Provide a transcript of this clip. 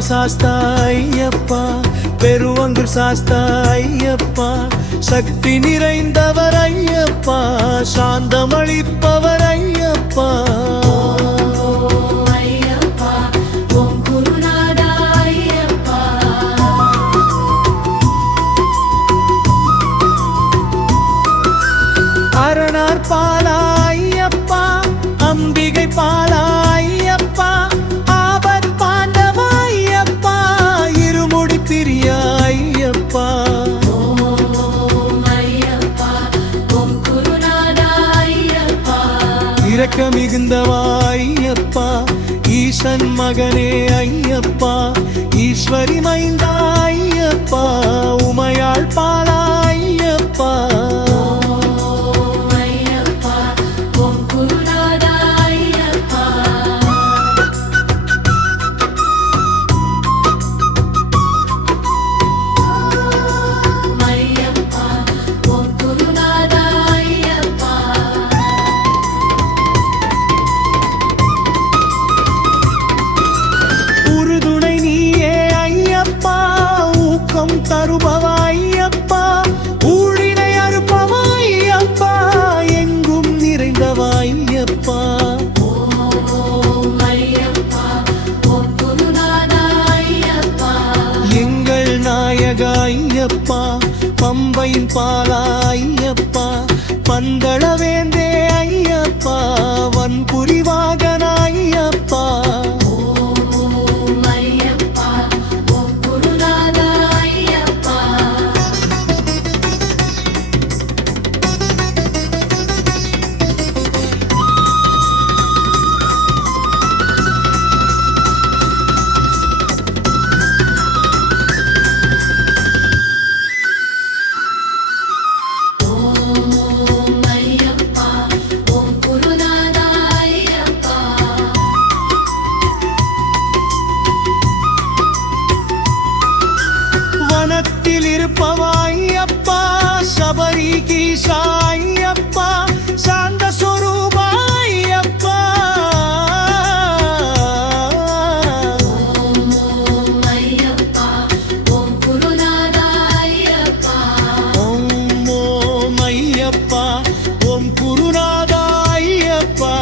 சாஸ்தா ஐயப்பா, பெருவங்கூர் சாஸ்தா ஐயப்பா, சக்தி நிறைந்தவர் ஐயப்பா, சாந்தமளிப்பவர் ஐயப்பா. அரணார் பாலா ஐயப்பா, அம்பிகை பாலா ஐயப்பா, ஆபத் பாண்டவ ஐயப்பா, இருமுடி பிரிய ஐயப்பா. இரக்க மிகுந்தவா ஐயப்பா, ஈசன் மகனே ஐயப்பா, ஈஸ்வரி மைந்தா ஐயப்பா, உமையாள் பாலா ஐயப்பா. தருபவா ஐயப்பா, ஊழினை அறுப்பவா ஐயப்பா, எங்கும் நிறைந்தவா ஐயப்பா. எங்கள் நாயக ஐயப்பா, பம்பையின் பாலா ஐயப்பா, பந்தள வேந்தே ஐயப்பா, வன்புரி வாகன ஐயப்பா. வனத்தில் இருப்பவா ஐயப்பா, சபரி கீசா ஐயப்பா, சாந்த சொரூபா ஐயப்பா. ஓம் ஓம் ஐயப்பா, ஓம் குருநாதா ஐயப்பா.